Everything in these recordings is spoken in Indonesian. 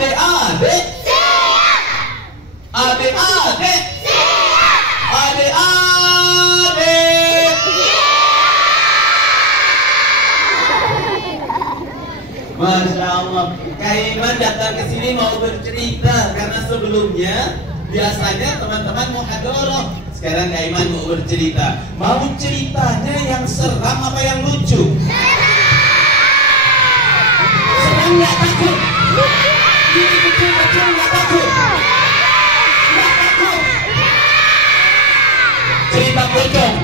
Adik-adik siap. Adik-adik siap. Adik-adik siap. Masya Allah, Kak Iman datang ke sini mau bercerita karena sebelumnya biasanya teman-teman mau hadoroh. Sekarang Kak Iman mau bercerita. Mau ceritanya yang seram apa yang lucu? Seram nggak takut? Ini kecil-kecil nggak takut? Nggak takut? Cerita pocong?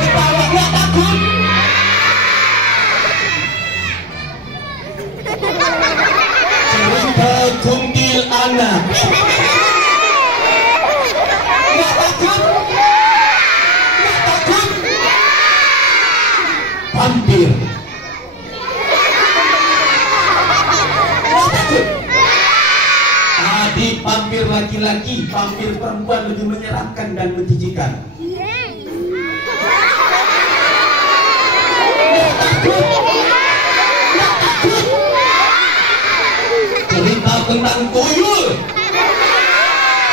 Ketawa nggak takut? Cerita kuntil anak. Nggak takut? Nggak takut? Vampir. Nggak takut? Tadi vampir laki-laki, vampir perempuan lebih menyeramkan dan menjijikan. Nggak takut? Nggak takut? Cerita tentang tuyul,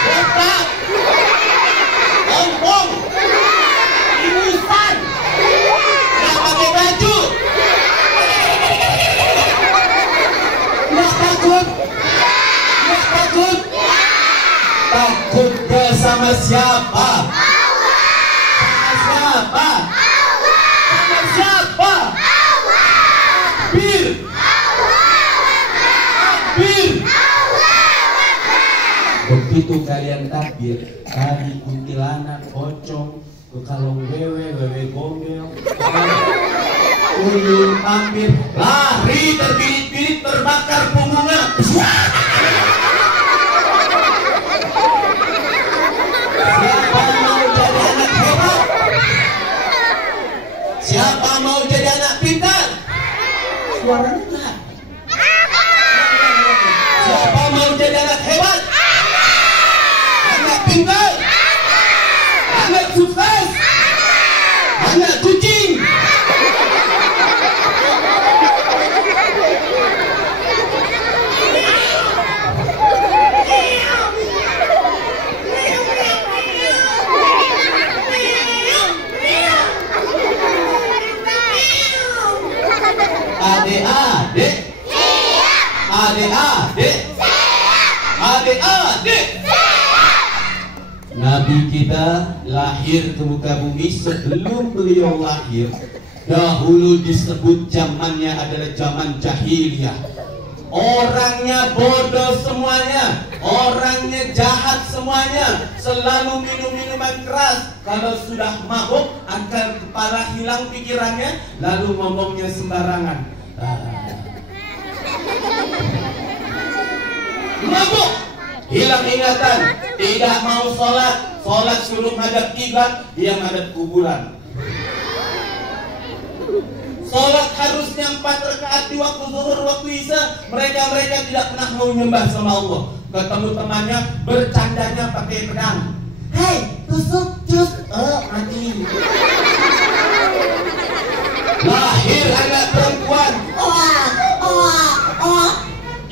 botak, ompong, imusan, nggak pakai baju. Nggak takut? Nggak takut? Takut gak sama siapa? Sama siapa? Sama siapa? Bir. Begitu kalian takbir, tadi kuntilanak, pocong, kekalong wewe gombel, uyun, vampir, lari terbirit-birit terbakar punggungnya. Siapa mau jadi anak hebat? Siapa mau jadi anak pintar? Suaranya enggak. Siapa mau jadi anak hebat? Anak pintar? Anak sukses? Anak kucing? Adik-adik siap. Adik-adik siap. Adik-adik siap. Nabi kita lahir ke muka bumi. Sebelum beliau lahir, dahulu disebut zamannya adalah zaman jahiliyah. Orangnya bodoh semuanya, orangnya jahat semuanya, selalu minum minuman keras. Kalau sudah mabuk akan kepala hilang pikirannya, lalu ngomongnya sembarangan. Mabuk, hilang ingatan, tidak mau sholat, sholat suruh madhab kiblat, dia madhab kuburan. Sholat harusnya 4 rakaat di waktu zuhur, waktu isya. Mereka tidak pernah mau nyembah sama Allah. Ketemu temannya, bercandanya pakai pedang. Hei, tusuk, cus, mati. Lahir anak perempuan.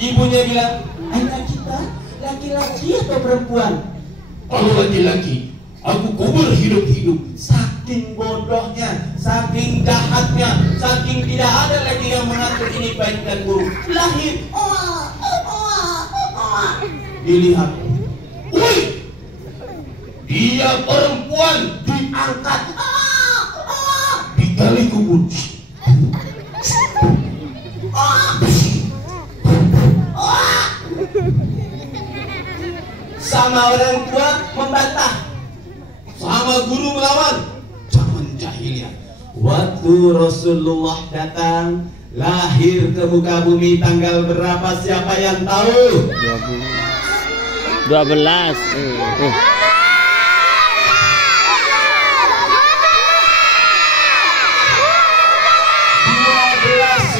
Ibunya bilang, anak kita laki-laki atau perempuan? Kalau laki-laki, aku kubur hidup-hidup. Saking bodohnya, saking jahatnya, saking tidak ada lagi yang mengatur ini baik dan buruk. Lahir, dilihat, woi, dia perempuan, diangkat, digali kubur. Sama orang tua membantah, sama guru melawan. Zaman jahiliyah. Waktu Rasulullah datang, lahir ke muka bumi tanggal berapa? Siapa yang tahu? 12. 12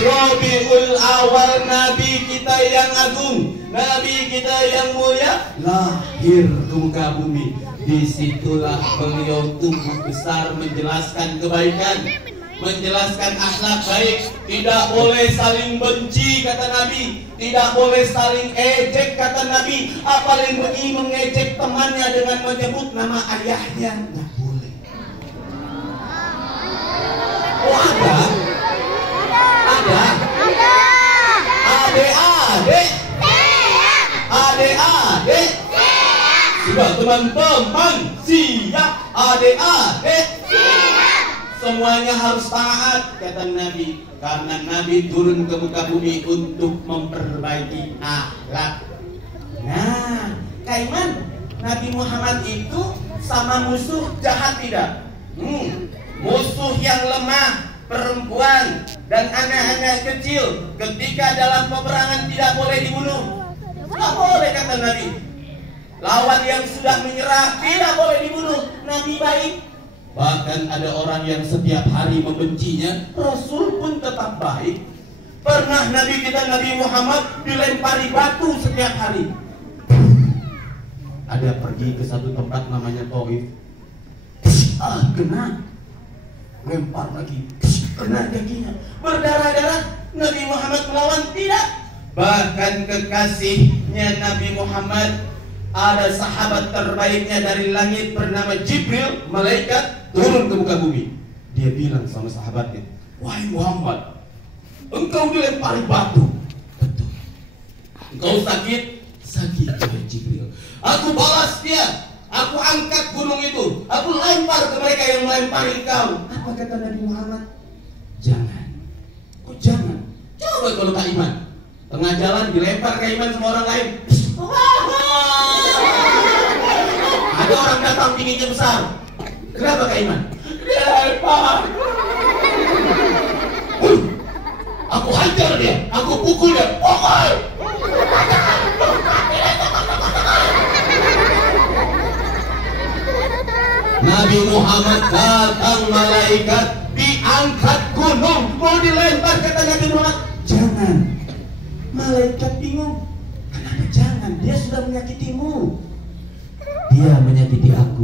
Rabiul Awal, Nabi kita yang agung, Nabi kita yang mulia lahir ke muka bumi. Disitulah beliau tumbuh besar menjelaskan kebaikan. menjelaskan akhlak baik. Tidak boleh saling benci kata Nabi, tidak boleh saling ejek kata Nabi. Apalagi mengejek temannya dengan menyebut nama ayahnya, nggak boleh. Oh ada? Adik-adik sudah teman-teman siap. Adik-adik semuanya harus taat kata Nabi, karena Nabi turun ke muka bumi untuk memperbaiki akhlak. Nah, Kaiman, Nabi Muhammad itu sama musuh jahat tidak? Musuh yang lemah, perempuan dan anak-anak kecil ketika dalam peperangan tidak boleh dibunuh. Tidak boleh kata Nabi. Lawan yang sudah menyerah tidak boleh dibunuh. Nabi baik. Bahkan ada orang yang setiap hari membencinya, Rasul pun tetap baik. Pernah Nabi kita Nabi Muhammad dilempari batu setiap hari. Ada pergi ke satu tempat namanya Taif. Kena. Lempar lagi. Kena kakinya. Berdarah-darah. Nabi Muhammad melawan tidak. Bahkan kekasihnya Nabi Muhammad, ada sahabat terbaiknya dari langit bernama Jibril, malaikat turun ke muka bumi. Dia bilang sama sahabatnya, wahai Muhammad, engkau dilempari batu. Betul. Engkau sakit? Sakit oleh Jibril. Aku balas dia. Aku angkat gunung itu. Aku lempar ke mereka yang melempari engkau. Apa kata Nabi Muhammad? Jangan. Oh jangan. Coba kalau tak iman. Tengah jalan dilempar ke iman sama orang lain. Ada orang datang tingginya besar. Kenapa Kak Iman? Dia lempar. Aku hajar dia. Aku pukul dia. Pukul. Nabi Muhammad datang malaikat, diangkat gunung, mau dilempar kata Nabi Muhammad. Jangan. Malaikat bingung. Kenapa jangan? Dia sudah menyakitimu. Dia menyakiti aku,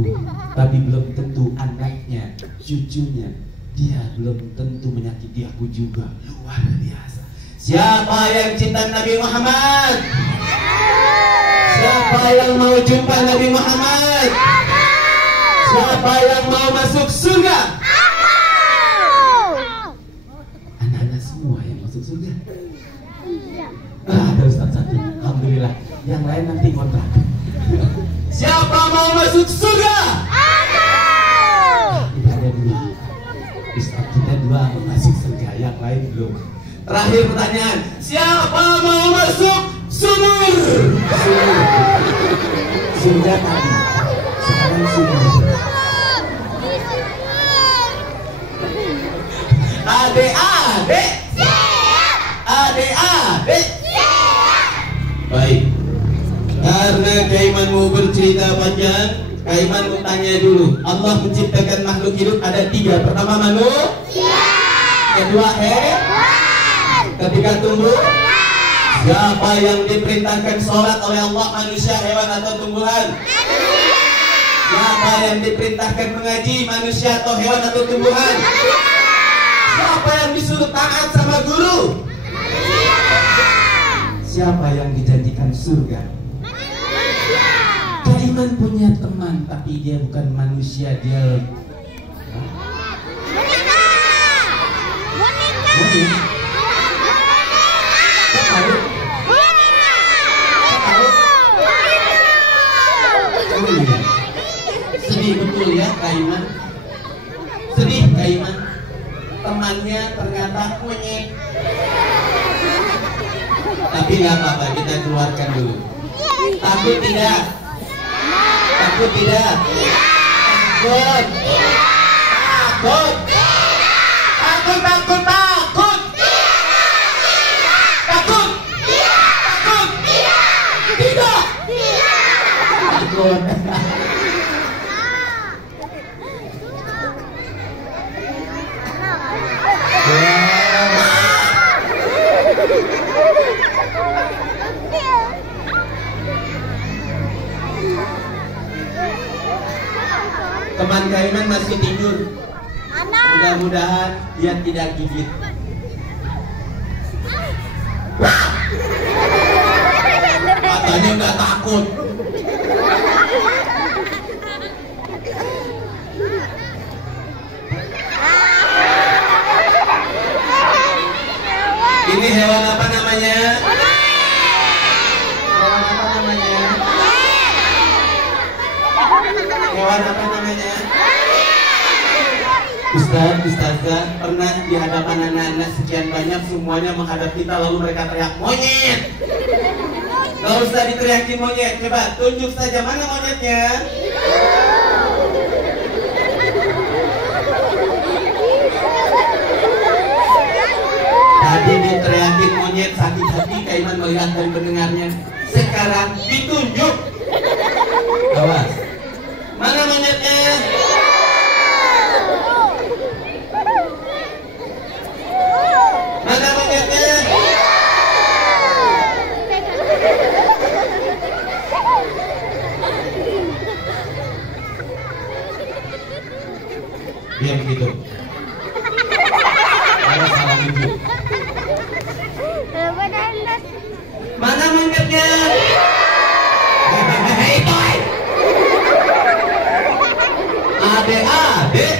tapi belum tentu anaknya, cucunya. Dia belum tentu menyakiti aku juga. Luar biasa. Siapa yang cinta Nabi Muhammad? Siapa yang mau jumpa Nabi Muhammad? Siapa yang mau masuk surga? Anak-anak semua yang masuk surga. Ada Ustaz satu. Alhamdulillah. Yang lain nanti kontrak. Siapa mau masuk surga? Kita ada dua. Ustaz kita dua mau masuk surga, yang lain belum. Terakhir pertanyaan, siapa mau masuk sumur? Surga tadi. Sekarang sumur. Adik-adik. Adik-adik. Baik. Karena Kaiman mau bercerita panjang, Kaiman mau tanya dulu. Allah menciptakan makhluk hidup ada 3. Pertama manusia, kedua hewan, ketiga tumbuh. Siapa yang diperintahkan sholat oleh Allah, manusia, hewan atau tumbuhan? Siapa yang diperintahkan mengaji, manusia atau hewan atau tumbuhan? Siapa yang disuruh taat sama guru? Siapa yang dijanjikan surga? Kaiman punya teman, tapi dia bukan manusia, dia sedih betul ya Kaiman. Sedih Kaiman. Temannya ternyata monyet. Tapi nggak apa-apa, kita keluarkan dulu. Takut tidak? Takut tidak? Takut? Takut? Takut, takut, takut? Takut? Takut? Tidak? Takut. Teman Kaiman masih tidur. Udah Mudah-mudahan dia tidak gigit. Katanya nggak takut. Ini hewan apa namanya? Hewan apa namanya? Hewan apa namanya? Ustaz, Ustazah, pernah di hadapan anak-anak sekian banyak semuanya menghadap kita lalu mereka teriak monyet. Gak usah diteriakin monyet, coba tunjuk saja mana monyetnya. Tadi diteriakin monyet, sakit hati Kaiman melihat dari pendengarnya. Sekarang ditunjuk. Awas. Mana monyetnya? Mana monyetnya? Diam begitu. Ada salah ibu. Mana monyetnya? Hei boy. Adik-adik.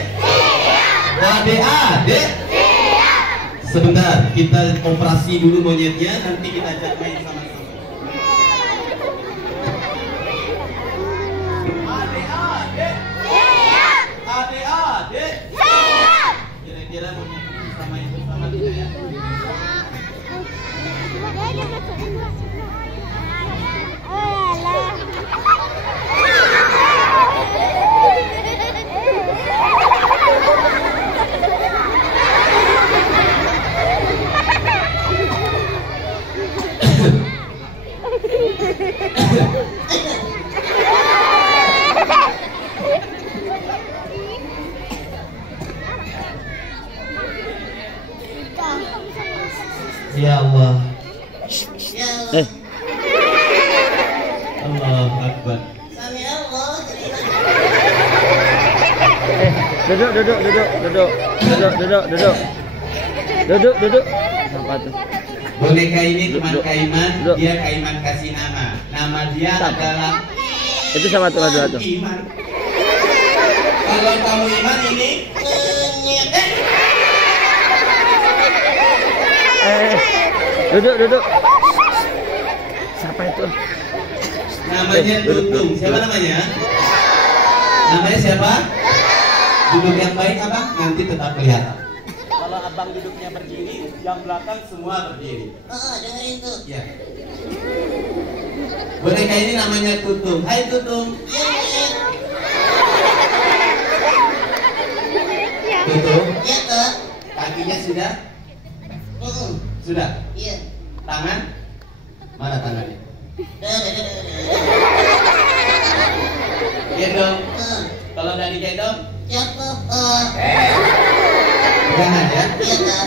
Adik-adik. Sebentar, kita operasi dulu monyetnya, nanti kita ajak main sama-sama. Adik-adik. Adik-adik. Kira-kira monyet ini bisa main bersama kita ya? Ya Allah. Allah Akbar. Duduk. Apa tuh? Boneka ini teman Kaiman, dia Kaiman kasih nama. Nama dia adalah Itu sama tuh dua tuh. Iman. Kalau kamu Iman ini Duduk. Siapa itu? namanya Tuntung. Siapa namanya? Namanya siapa? Duduk yang baik abang, nanti tetap kelihatan. Kalau abang duduknya berdiri, yang belakang semua berdiri. Dengerin tuh. Ya. Boneka ini namanya Tuntung. Hai Tuntung. Tuntung. Iya tuh. Kakinya sudah? Sudah. Iya. Tangan? Mana tangannya? Gendong. Kalau dari gendong? Cakep. Jangan ya. Iya tuh.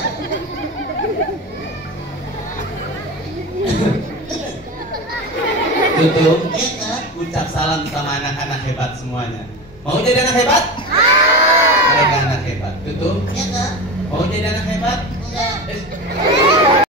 Tuntung. Iya tuh. Ucap salam sama anak-anak hebat semuanya. Mau jadi anak hebat? Mereka anak hebat. Tuntung. Iya tuh. Mau jadi anak hebat? Enggak.